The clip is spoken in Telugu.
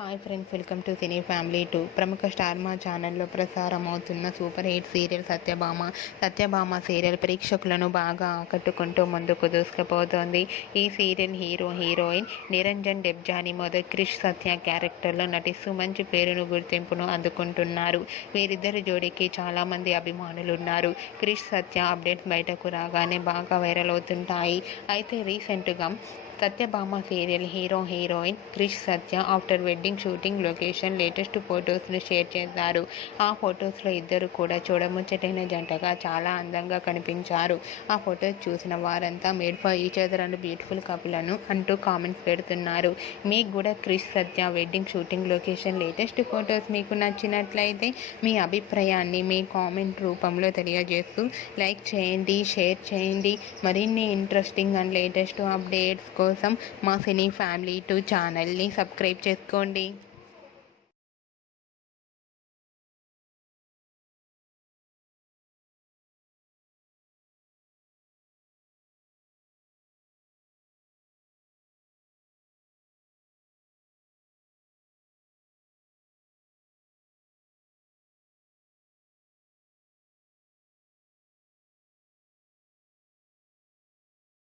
Hi friends, welcome to cine family 2. ప్రముఖ స్టార్ మా ఛానల్లో ప్రసారం అవుతున్న super hit serial Satyabhama serial ప్రేక్షకులను బాగా ఆకట్టుకుంటూ ముందుకు దూసుకుపోతోంది. ఈ సీరియల్ హీరోయిన్ నిరంజన్ డెబ్జాని మొదటి క్రిష్ సత్య క్యారెక్టర్లో నటిస్తూ మంచి పేరును గుర్తింపును అందుకుంటున్నారు. వీరిద్దరి జోడీకి చాలామంది అభిమానులు ఉన్నారు. క్రిష్ సత్య అప్డేట్స్ బయటకు రాగానే బాగా వైరల్ అవుతుంటాయి. అయితే రీసెంట్గా Satyabhama serial heroine Krish Satya after wedding shooting location latest ఫొటోస్ను షేర్ చేశారు. ఆ ఫొటోస్లో ఇద్దరు కూడా చూడముచ్చటైన జంటగా చాలా అందంగా కనిపించారు. ఆ ఫొటోస్ చూసిన వారంతా made for each other and beautiful couple అంటూ కామెంట్స్ పెడుతున్నారు. మీకు కూడా Krish Satya wedding shooting location latest photos మీకు నచ్చినట్లయితే మీ అభిప్రాయాన్ని మీ కామెంట్ రూపంలో తెలియజేస్తూ లైక్ చేయండి, షేర్ చేయండి. మరిన్ని ఇంట్రెస్టింగ్ అండ్ లేటెస్ట్ అప్డేట్స్ కోసం మా సినీ ఫ్యామిలీ 2 ఛానల్ని సబ్స్క్రైబ్ చేసుకోండి.